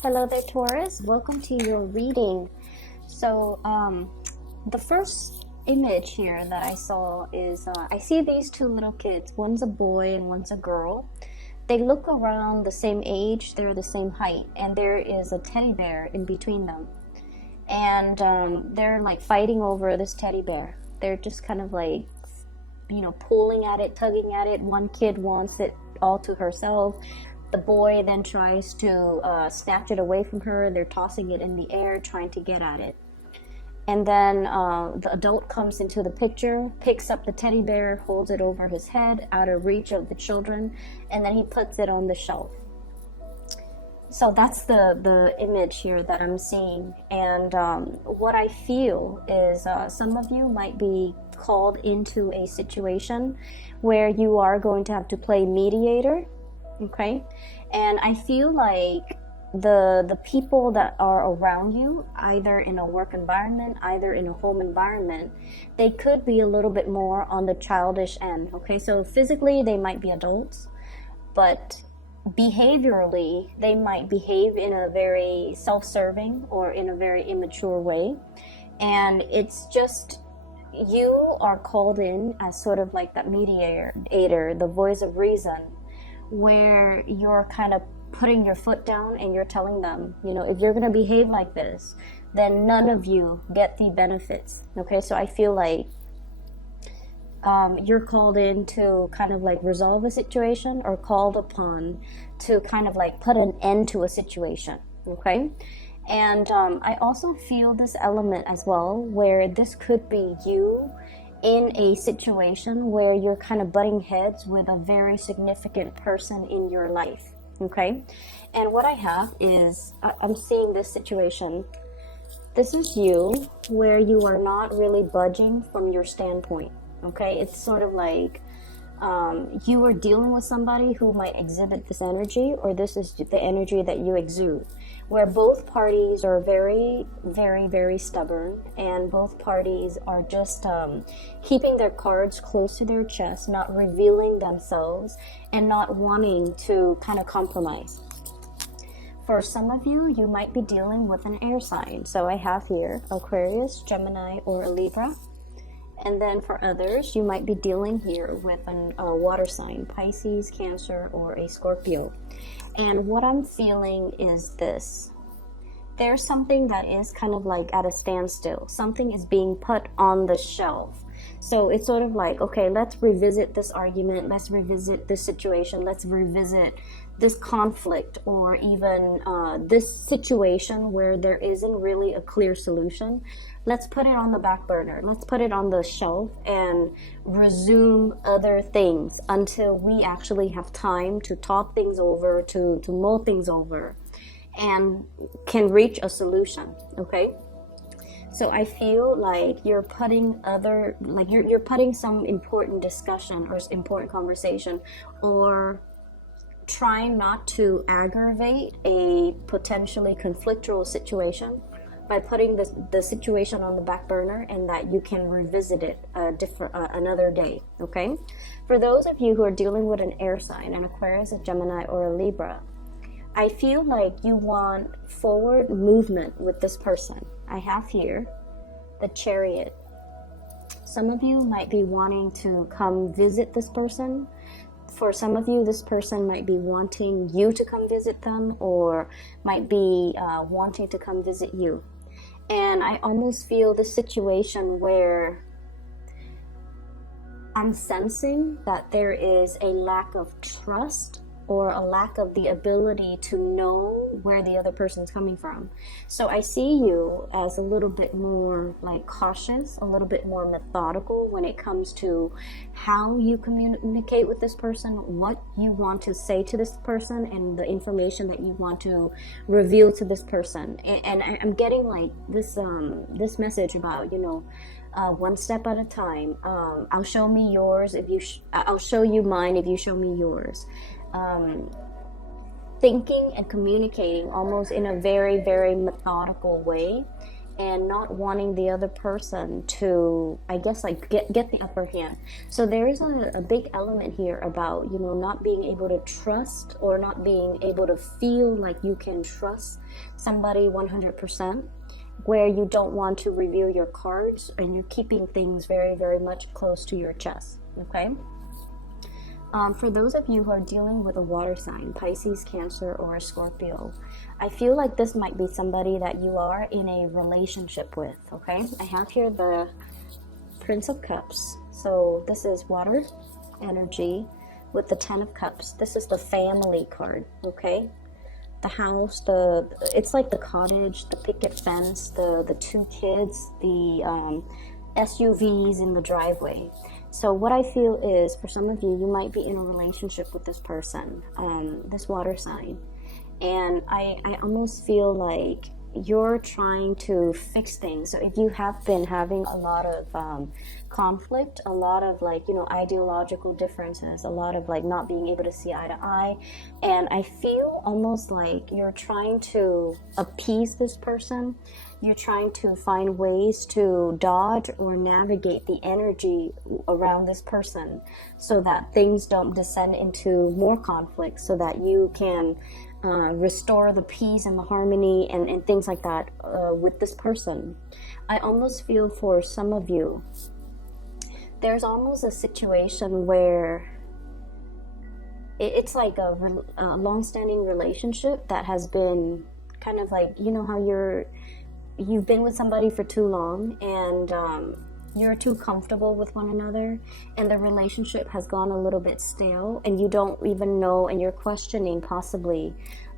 Hello there, Taurus. Welcome to your reading. So, the first image here that I saw is I see these two little kids. One's a boy and one's a girl. They look around the same age, they're the same height, and there is a teddy bear in between them. And they're like fighting over this teddy bear. They're just kind of like, pulling at it, tugging at it. One kid wants it all to herself. The boy then tries to snatch it away from her. They're tossing it in the air, trying to get at it. And then the adult comes into the picture, picks up the teddy bear, holds it over his head, out of reach of the children, and then he puts it on the shelf. So that's the image here that I'm seeing. And what I feel is some of you might be called into a situation where you are going to have to play mediator. Okay, and I feel like the people that are around you, either in a work environment, either in a home environment, they could be a little bit more on the childish end. Okay, so physically they might be adults, but behaviorally they might behave in a very self-serving or in a very immature way. And it's just, you are called in as sort of like that mediator, the voice of reason, where you're kind of putting your foot down and you're telling them, if you're going to behave like this, then none of you get the benefits. Okay, so I feel like you're called in to kind of like resolve a situation, or called upon to kind of like put an end to a situation. Okay, and I also feel this element as well, where this could be you in a situation where you're kind of butting heads with a very significant person in your life. Okay, and what I have is I'm seeing this situation. This is you where you are not really budging from your standpoint. Okay, it's sort of like you are dealing with somebody who might exhibit this energy, or this is the energy that you exude, where both parties are very, very, very stubborn, and both parties are just keeping their cards close to their chest, not revealing themselves, and not wanting to kind of compromise. For some of you, you might be dealing with an air sign. So I have here Aquarius, Gemini, or a Libra. And then for others, you might be dealing here with a water sign, Pisces, Cancer, or a Scorpio. And what I'm feeling is this. There's something that is kind of like at a standstill. Something is being put on the shelf. So it's sort of like, okay, let's revisit this argument. Let's revisit this situation. Let's revisit this conflict, or even this situation where there isn't really a clear solution. Let's put it on the back burner. Let's put it on the shelf and resume other things until we actually have time to talk things over, to mull things over, and can reach a solution. Okay, so I feel like you're putting you're putting some important discussion or important conversation, or trying not to aggravate a potentially conflictual situation by putting the situation on the back burner, and that you can revisit it another day. Okay, for those of you who are dealing with an air sign, an Aquarius, a Gemini, or a Libra, I feel like you want forward movement with this person. I have here the Chariot. Some of you might be wanting to come visit this person. For some of you, this person might be wanting you to come visit them, or might be wanting to come visit you. And I almost feel the situation where I'm sensing that there is a lack of trust, or a lack of the ability to know where the other person's coming from. So I see you as a little bit more like cautious, a little bit more methodical when it comes to how you communicate with this person, what you want to say to this person, and the information that you want to reveal to this person. And I'm getting like this message about, one step at a time. I'll show me yours if you I'll show you mine if you show me yours. Thinking and communicating almost in a very, very methodical way, and not wanting the other person to, I guess, like get the upper hand. So there is a big element here about, you know, not being able to trust, or not being able to feel like you can trust somebody 100%, where you don't want to reveal your cards and you're keeping things very, very much close to your chest. Okay. For those of you who are dealing with a water sign, Pisces, Cancer, or a Scorpio, I feel like this might be somebody that you are in a relationship with, okay? I have here the Prince of Cups. So this is water energy with the Ten of Cups. This is the family card, okay? The house, it's like the cottage, the picket fence, the two kids, the SUVs in the driveway. So what I feel is, for some of you, you might be in a relationship with this person, this water sign. And I almost feel like you're trying to fix things. So if you have been having a lot of conflict, a lot of, like, you know, ideological differences, a lot of like not being able to see eye to eye, and I feel almost like you're trying to appease this person. You're trying to find ways to dodge or navigate the energy around this person so that things don't descend into more conflict, so that you can restore the peace and the harmony and things like that with this person. I almost feel for some of you, there's almost a situation where it's like a long-standing relationship that has been kind of like, you know how you've been with somebody for too long, and you're too comfortable with one another, and the relationship has gone a little bit stale, and you don't even know, and you're questioning possibly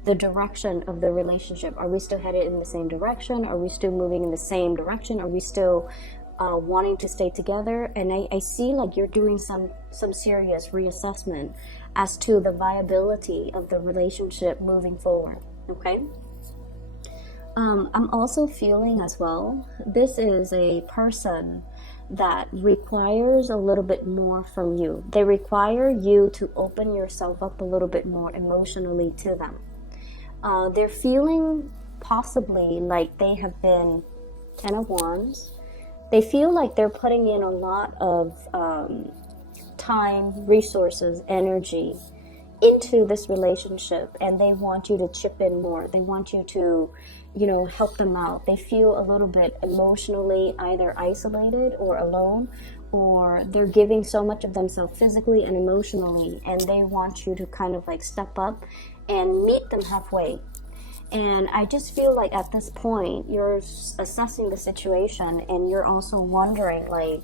the direction of the relationship. Are we still headed in the same direction? Are we still moving in the same direction? Are we still wanting to stay together? And I see like you're doing some serious reassessment as to the viability of the relationship moving forward, okay? I'm also feeling as well, this is a person that requires a little bit more from you. They require you to open yourself up a little bit more emotionally to them. They're feeling possibly like they have been Ten of Wands. They feel like they're putting in a lot of time, resources, energy into this relationship, and they want you to chip in more. They want you to, you know, help them out. They feel a little bit emotionally either isolated or alone, or they're giving so much of themselves physically and emotionally, and they want you to kind of like step up and meet them halfway. And I just feel like at this point you're assessing the situation, and you're also wondering, like,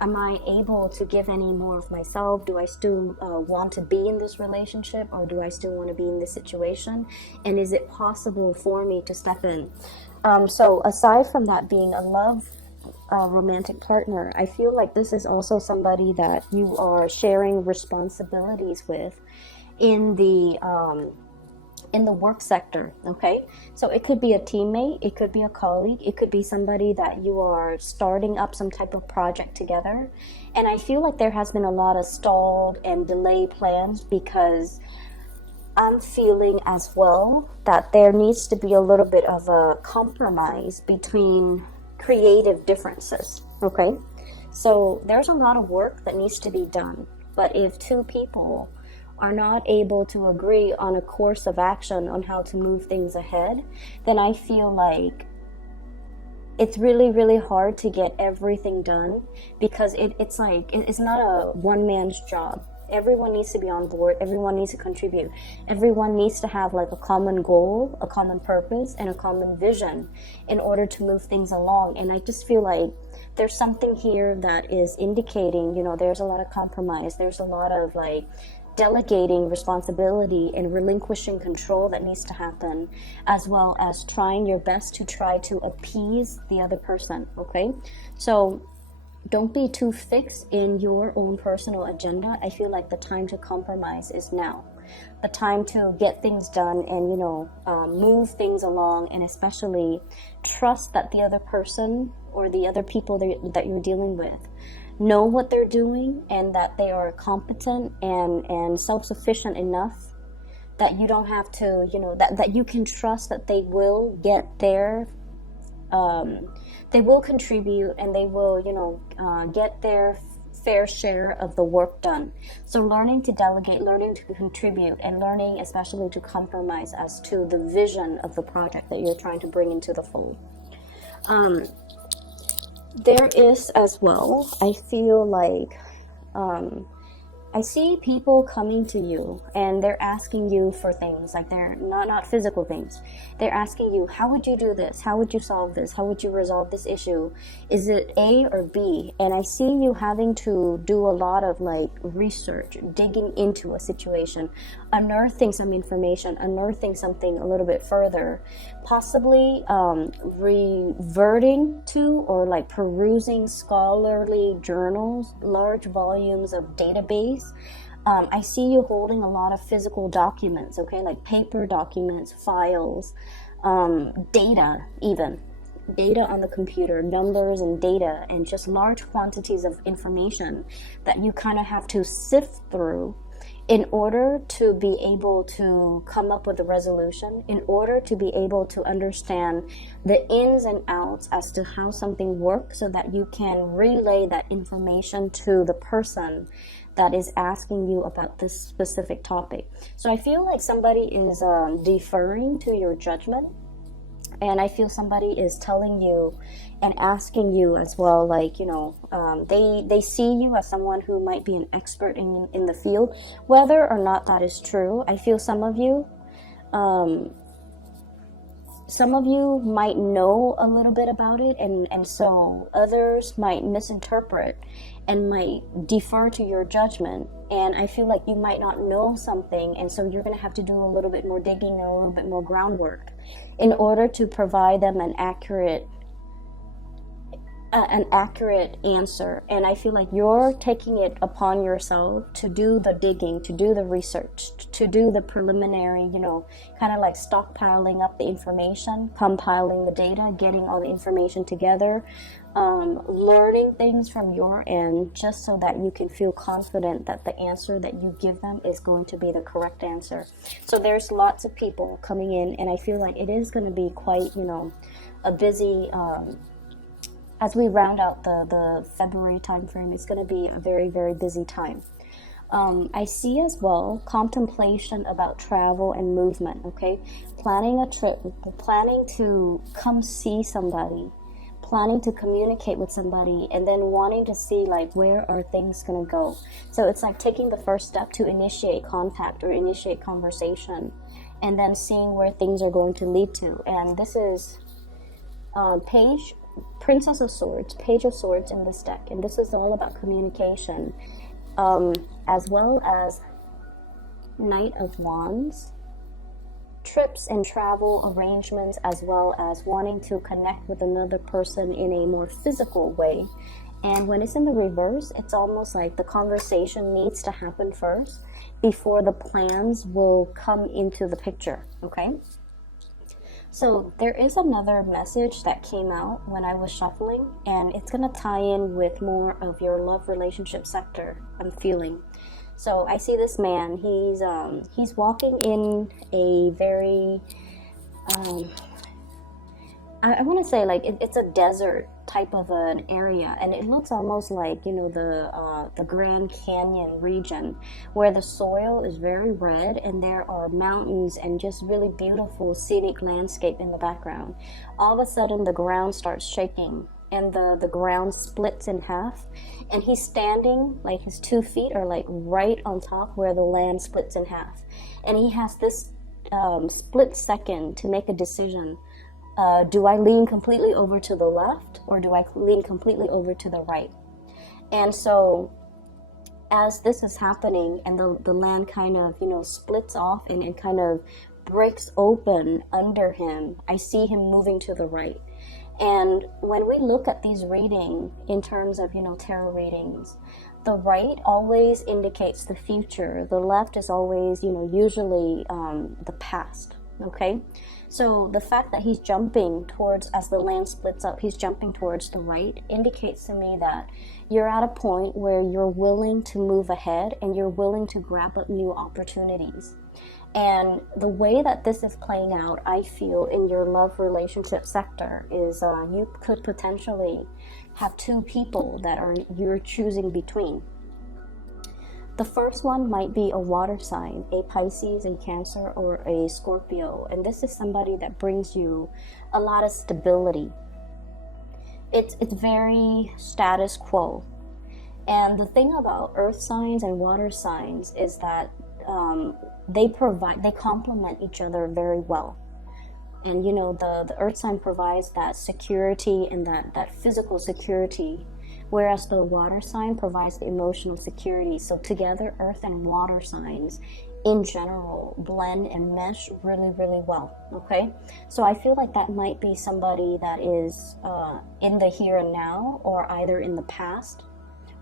am I able to give any more of myself? Do I still want to be in this relationship, or do I still want to be in this situation? And is it possible for me to step in? So aside from that being a love romantic partner, I feel like this is also somebody that you are sharing responsibilities with in the work sector, okay? So it could be a teammate, it could be a colleague, it could be somebody that you are starting up some type of project together. And I feel like there has been a lot of stalled and delayed plans, because I'm feeling as well that there needs to be a little bit of a compromise between creative differences, okay? So there's a lot of work that needs to be done, but if two people are not able to agree on a course of action on how to move things ahead, then I feel like it's really, really hard to get everything done, because it's like, it's not a one man's job. Everyone needs to be on board. Everyone needs to contribute. Everyone needs to have like a common goal, a common purpose, and a common vision in order to move things along. And I just feel like there's something here that is indicating, you know, there's a lot of compromise. There's a lot of like delegating responsibility and relinquishing control that needs to happen, as well as trying your best to try to appease the other person, okay? So don't be too fixed in your own personal agenda. I feel like the time to compromise is now. The time to get things done and, you know, move things along, and especially trust that the other person or the other people that you're dealing with know what they're doing, and that they are competent and self-sufficient enough that you don't have to, you know, that you can trust that they will get their they will contribute, and they will, get their fair share of the work done. So learning to delegate, learning to contribute, and learning especially to compromise as to the vision of the project that you're trying to bring into the fold. There is as well, I feel like, I see people coming to you and they're asking you for things, like they're not physical things. They're asking you, how would you do this? How would you solve this? How would you resolve this issue? Is it A or B? And I see you having to do a lot of like research, digging into a situation, unearthing some information, unearthing something a little bit further, possibly reverting to or like perusing scholarly journals, large volumes of database. I see you holding a lot of physical documents, okay, like paper documents, files, data even. Data on the computer, numbers and data, and just large quantities of information that you kind of have to sift through in order to be able to come up with a resolution, in order to be able to understand the ins and outs as to how something works, so that you can relay that information to the person that is asking you about this specific topic. So I feel like somebody is deferring to your judgment, and I feel somebody is telling you and asking you as well, like, they see you as someone who might be an expert in the field, whether or not that is true. I feel some of you might know a little bit about it, and so others might misinterpret and might defer to your judgment. And I feel like you might not know something, and so you're going to have to do a little bit more digging and a little bit more groundwork in order to provide them an accurate answer. And I feel like you're taking it upon yourself to do the digging, to do the research, to do the preliminary, kind of like stockpiling up the information, compiling the data, getting all the information together, learning things from your end, just so that you can feel confident that the answer that you give them is going to be the correct answer. So there's lots of people coming in, and I feel like it is going to be quite, a busy, as we round out the February time frame, it's going to be a very, very busy time. I see as well contemplation about travel and movement, okay? Planning a trip, planning to come see somebody, planning to communicate with somebody, and then wanting to see like where are things going to go. So it's like taking the first step to initiate contact or initiate conversation, and then seeing where things are going to lead to. And this is Princess of Swords, Page of Swords in this deck, and this is all about communication, as well as Knight of Wands, trips and travel arrangements, as well as wanting to connect with another person in a more physical way. And when it's in the reverse, it's almost like the conversation needs to happen first before the plans will come into the picture, okay? So there is another message that came out when I was shuffling, and it's going to tie in with more of your love relationship sector, I'm feeling. So I see this man, he's walking in a very, I want to say like it's a desert type of an area, and it looks almost like, the Grand Canyon region, where the soil is very red and there are mountains and just really beautiful scenic landscape in the background. All of a sudden the ground starts shaking and the ground splits in half, and he's standing, like his 2 feet are like right on top where the land splits in half, and he has this split second to make a decision. Do I lean completely over to the left, or do I lean completely over to the right? And so as this is happening and the land kind of, splits off and kind of breaks open under him, I see him moving to the right. And when we look at these readings in terms of, tarot readings, the right always indicates the future. The left is always, usually the past, okay? So the fact that he's jumping towards, as the land splits up, he's jumping towards the right, indicates to me that you're at a point where you're willing to move ahead and you're willing to grab up new opportunities. And the way that this is playing out, I feel, in your love relationship sector is you could potentially have two people that you're choosing between. The first one might be a water sign, a Pisces, a Cancer, or a Scorpio. And this is somebody that brings you a lot of stability. It's very status quo. And the thing about earth signs and water signs is that they complement each other very well. And you know, the earth sign provides that security and that physical security, whereas the water sign provides the emotional security. So together, earth and water signs in general blend and mesh really, really well. Okay, so I feel like that might be somebody that is in the here and now, or either in the past,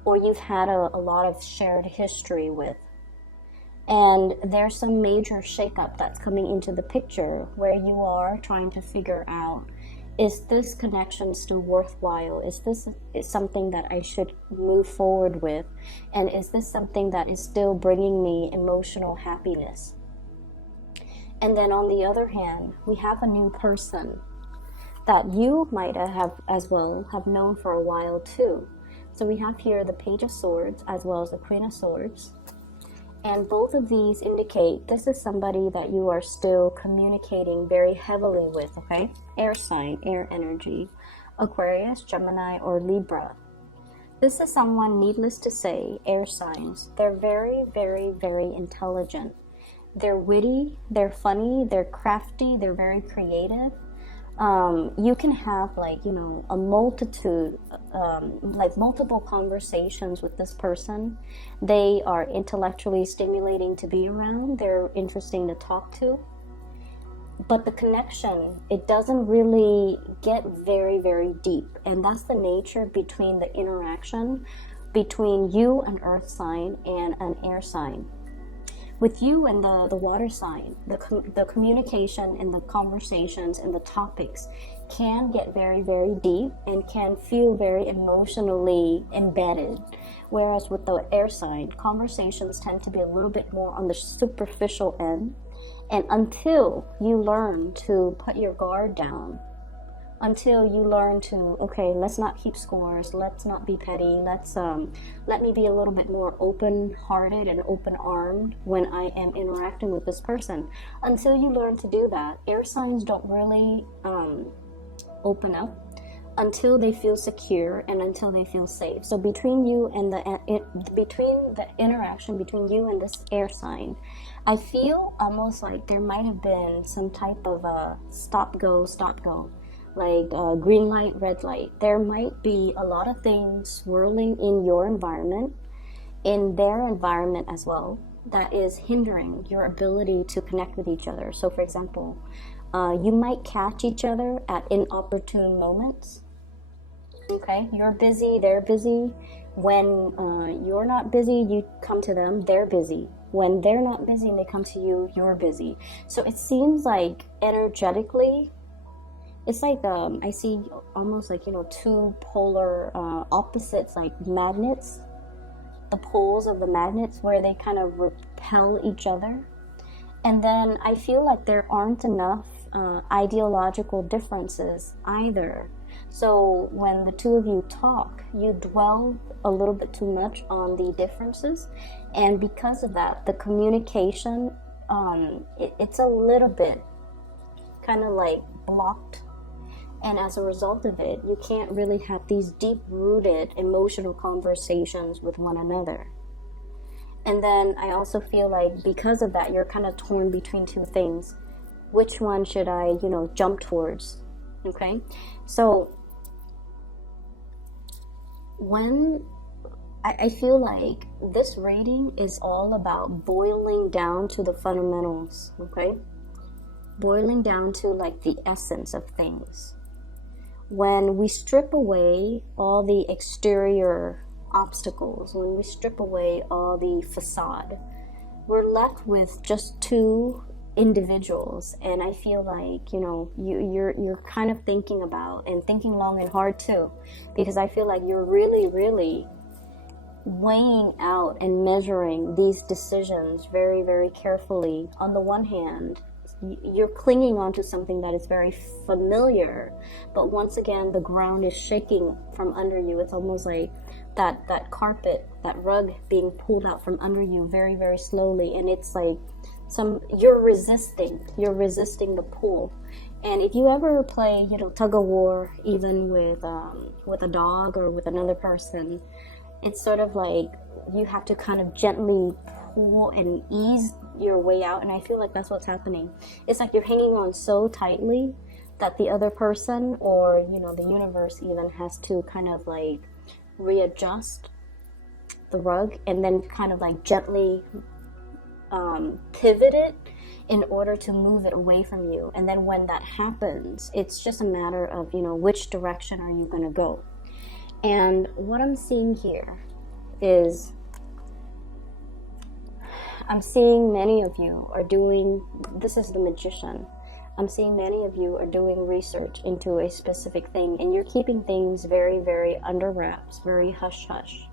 or you've had a lot of shared history with. And there's some major shakeup that's coming into the picture where you are trying to figure out, is this connection still worthwhile? Is this something that I should move forward with? And is this something that is still bringing me emotional happiness? And then on the other hand, we have a new person that you might have as well have known for a while too. So we have here the Page of Swords as well as the Queen of Swords. And both of these indicate this is somebody that you are still communicating very heavily with, okay? Air sign, air energy, Aquarius, Gemini, or Libra. This is someone, needless to say, air signs. They're very, very, very intelligent. They're witty, they're funny, they're crafty, they're very creative. You can have a multitude, multiple conversations with this person. They are intellectually stimulating to be around. They're interesting to talk to. But the connection, it doesn't really get very, very deep. And that's the nature between the interaction between you, an earth sign, and an air sign. With you and the water sign, the communication and the conversations and the topics can get very, very deep and can feel very emotionally embedded. Whereas with the air sign, conversations tend to be a little bit more on the superficial end. And until you learn to put your guard down, until you learn to, okay, let's not keep scores, let's not be petty, let me be a little bit more open-hearted and open-armed when I am interacting with this person. Until you learn to do that, air signs don't really open up until they feel secure and until they feel safe. So between you and between the interaction between you and this air sign, I feel almost like there might have been some type of a stop go, like green light, red light. There might be a lot of things swirling in your environment, in their environment as well, that is hindering your ability to connect with each other. So for example, you might catch each other at inopportune moments. Okay, you're busy, they're busy. When you're not busy, you come to them, they're busy. When they're not busy and they come to you, you're busy. So it seems like energetically, it's like I see almost like, two polar opposites, like magnets, the poles of the magnets where they kind of repel each other. And then I feel like there aren't enough ideological differences either. So when the two of you talk, you dwell a little bit too much on the differences. And because of that, the communication, it's a little bit kind of like blocked. And as a result of it, you can't really have these deep-rooted emotional conversations with one another. And then I also feel like because of that, you're kind of torn between two things. Which one should I, jump towards? Okay? So when I feel like this reading is all about boiling down to the fundamentals, okay? Boiling down to like the essence of things. When we strip away all the exterior obstacles, when we strip away all the facade, we're left with just two individuals. And I feel like, you're kind of thinking about and thinking long and hard too, because I feel like you're really, really weighing out and measuring these decisions very, very carefully. On the one hand, you're clinging onto something that is very familiar, but once again, the ground is shaking from under you. It's almost like that carpet, that rug being pulled out from under you very, very slowly, and it's like you're resisting the pull. And if you ever play, tug of war, even with a dog or with another person, it's sort of like you have to kind of gently pull and ease your way out. And I feel like that's what's happening. It's like you're hanging on so tightly that the other person, or the universe even, has to kind of like readjust the rug and then kind of like gently pivot it in order to move it away from you. And then when that happens, it's just a matter of which direction are you going to go. And what I'm seeing here is, I'm seeing many of you are doing, this is the Magician, I'm seeing many of you are doing research into a specific thing, and you're keeping things very, very under wraps, very hush-hush.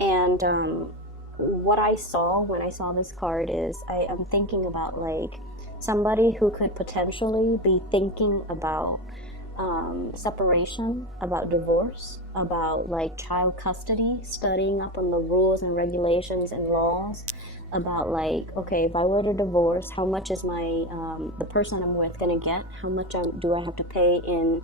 And what I saw when I saw this card is, I'm thinking about like somebody who could potentially be thinking about separation, about divorce, about like child custody, studying up on the rules and regulations and laws, about like, okay, if I were to divorce, how much is my the person I'm with gonna get? How much do I have to pay in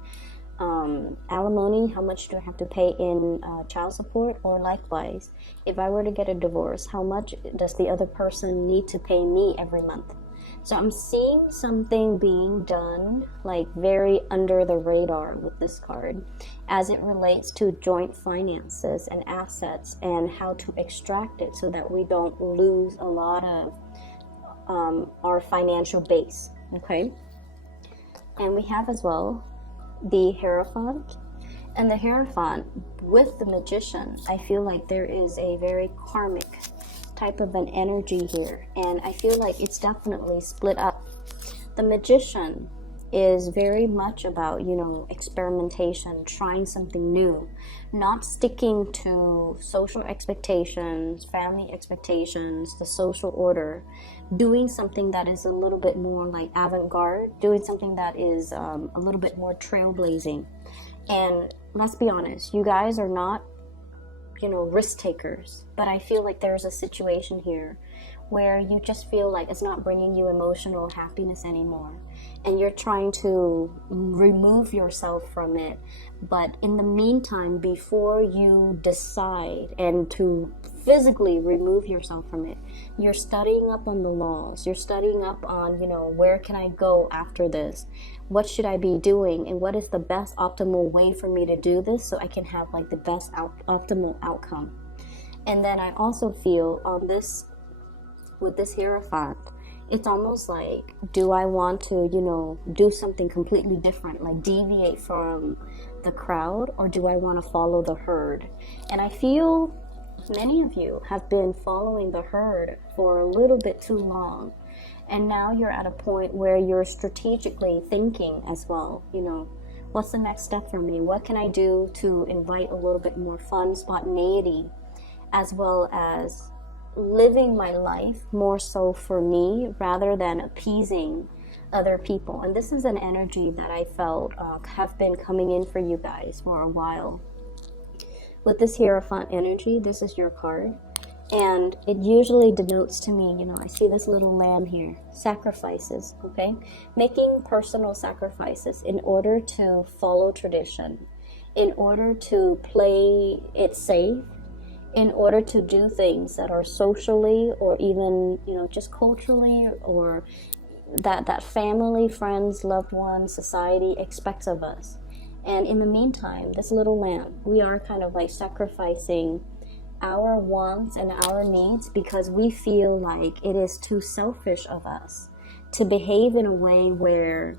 alimony? How much do I have to pay in child support? Or likewise, if I were to get a divorce, how much does the other person need to pay me every month? So I'm seeing something being done like very under the radar with this card as it relates to joint finances and assets and how to extract it so that we don't lose a lot of our financial base. Okay, and we have as well the Hierophant. And the Hierophant with the Magician, I feel like there is a very karmic type of an energy here, and I feel like it's definitely split up. The Magician is very much about experimentation, trying something new, not sticking to social expectations, family expectations, the social order, doing something that is a little bit more like avant-garde, doing something that is a little bit more trailblazing. And let's be honest, you guys are not risk takers, but I feel like there's a situation here where you just feel like it's not bringing you emotional happiness anymore, and you're trying to remove yourself from it. But in the meantime, before you decide and to physically remove yourself from it, you're studying up on the laws, you're studying up on where can I go after this, what should I be doing, and what is the best optimal way for me to do this so I can have like the best optimal outcome. And then I also feel on this, with this Hierophant, it's almost like, do I want to do something completely different, like deviate from the crowd, or do I want to follow the herd? And I feel many of you have been following the herd for a little bit too long, and now you're at a point where you're strategically thinking as well, what's the next step for me? What can I do to invite a little bit more fun, spontaneity, as well as living my life more so for me rather than appeasing other people? And this is an energy that I felt have been coming in for you guys for a while. With this Hierophant energy, this is your card, and it usually denotes to me, I see this little lamb here, sacrifices, okay? Making personal sacrifices in order to follow tradition, in order to play it safe, in order to do things that are socially or even, just culturally, or that family, friends, loved ones, society expects of us. And in the meantime, this little lamb, we are kind of like sacrificing our wants and our needs because we feel like it is too selfish of us to behave in a way where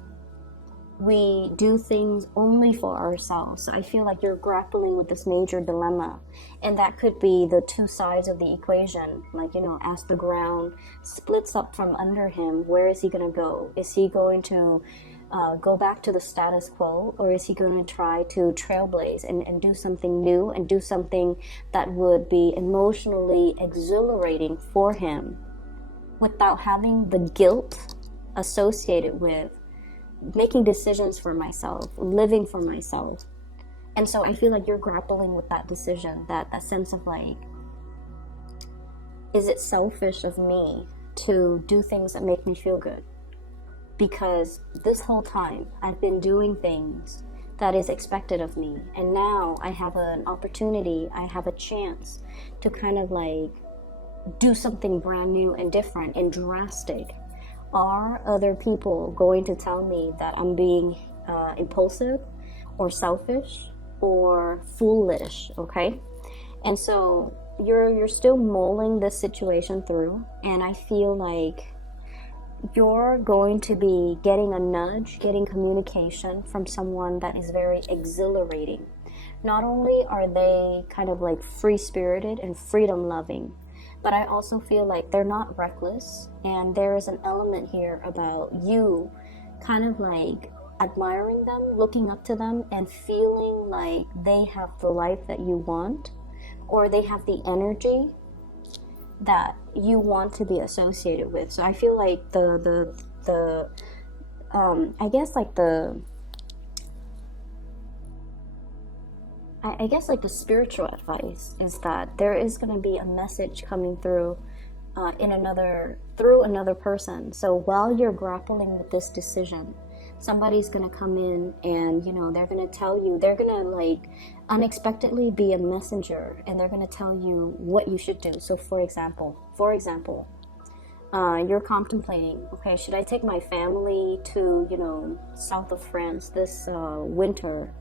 we do things only for ourselves. So I feel like you're grappling with this major dilemma, and that could be the two sides of the equation. Like, as the ground splits up from under him, where is he going to go? Is he going to go back to the status quo, or is he going to try to trailblaze and do something new and do something that would be emotionally exhilarating for him without having the guilt associated with making decisions for myself, living for myself? And so I feel like you're grappling with that decision, that sense of like, is it selfish of me to do things that make me feel good? Because this whole time I've been doing things that is expected of me, and now I have an opportunity, I have a chance to kind of like do something brand new and different and drastic. Are other people going to tell me that I'm being impulsive or selfish or foolish? Okay, and so you're still mulling this situation through, and I feel like you're going to be getting a nudge, getting communication from someone that is very exhilarating. Not only are they kind of like free-spirited and freedom-loving, but I also feel like they're not reckless, and there is an element here about you kind of like admiring them, looking up to them, and feeling like they have the life that you want, or they have the energy that you want to be associated with. So I feel like I guess like the spiritual advice is that there is going to be a message coming through through another person. So while you're grappling with this decision, somebody's going to come in and, you know, they're going to tell you, they're going to like unexpectedly be a messenger, and they're going to tell you what you should do. So for example, you're contemplating, okay, should I take my family to, you know, south of France this winter?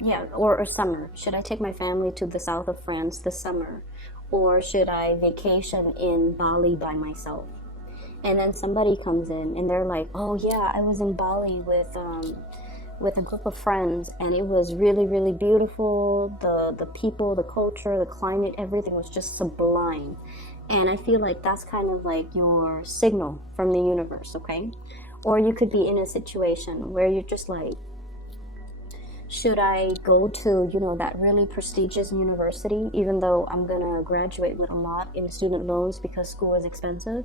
Yeah, or summer. Should I take my family to the south of France this summer? Or should I vacation in Bali by myself? And then somebody comes in and they're like, oh yeah, I was in Bali with a group of friends, and it was really, really beautiful. The people, the culture, the climate, everything was just sublime. And I feel like that's kind of like your signal from the universe, okay? Or you could be in a situation where you're just like, should I go to, you know, that really prestigious university, even though I'm gonna graduate with a lot in student loans because school is expensive?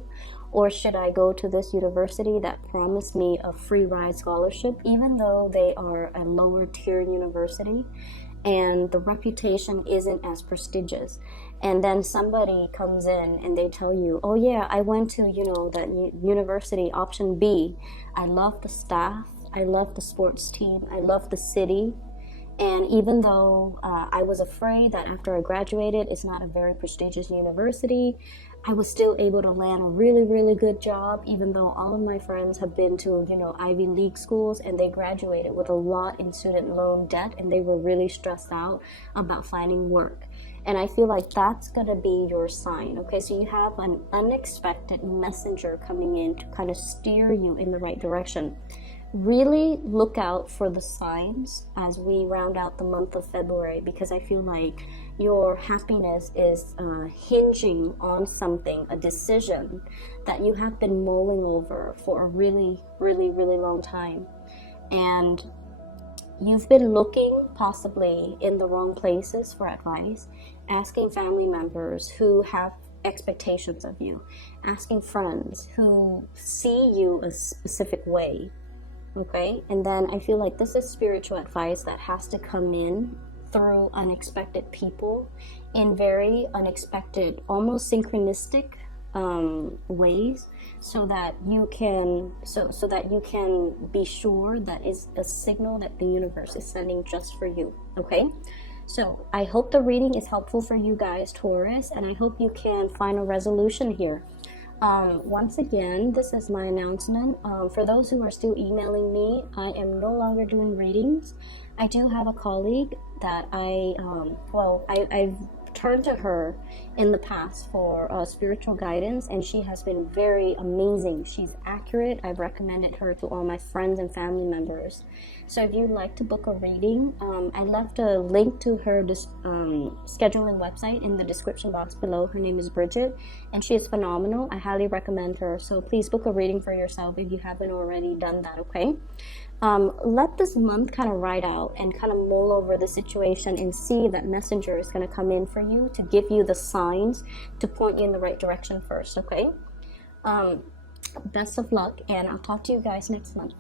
Or should I go to this university that promised me a free ride scholarship, even though they are a lower tier university and the reputation isn't as prestigious? And then somebody comes in and they tell you, oh yeah, I went to, you know, that university, option B. I love the staff, I love the sports team, I love the city. And even though I was afraid that after I graduated, it's not a very prestigious university, I was still able to land a really, really good job, even though all of my friends have been to, you know, Ivy League schools, and they graduated with a lot in student loan debt, and they were really stressed out about finding work. And I feel like that's going to be your sign, okay? So you have an unexpected messenger coming in to kind of steer you in the right direction. Really look out for the signs as we round out the month of February, because I feel like your happiness is hinging on something, a decision that you have been mulling over for a really, really, really long time. And you've been looking possibly in the wrong places for advice, asking family members who have expectations of you, asking friends who see you a specific way. Okay, and then I feel like this is spiritual advice that has to come in through unexpected people in very unexpected, almost synchronistic ways, so that you can be sure that is a signal that the universe is sending just for you. Okay, so I hope the reading is helpful for you guys, Taurus, and I hope you can find a resolution here. Once again, this is my announcement. For those who are still emailing me, I am no longer doing readings. I do have a colleague that I've turned to her in the past for spiritual guidance, and she has been very amazing. She's accurate. I've recommended her to all my friends and family members. So if you'd like to book a reading, I left a link to her scheduling website in the description box below. Her name is Bridget, and she is phenomenal. I highly recommend her. So please book a reading for yourself if you haven't already done that, okay? Let this month kind of ride out and kind of mull over the situation and see that messenger is going to come in for you to give you the signs to point you in the right direction first, okay? Best of luck, and I'll talk to you guys next month.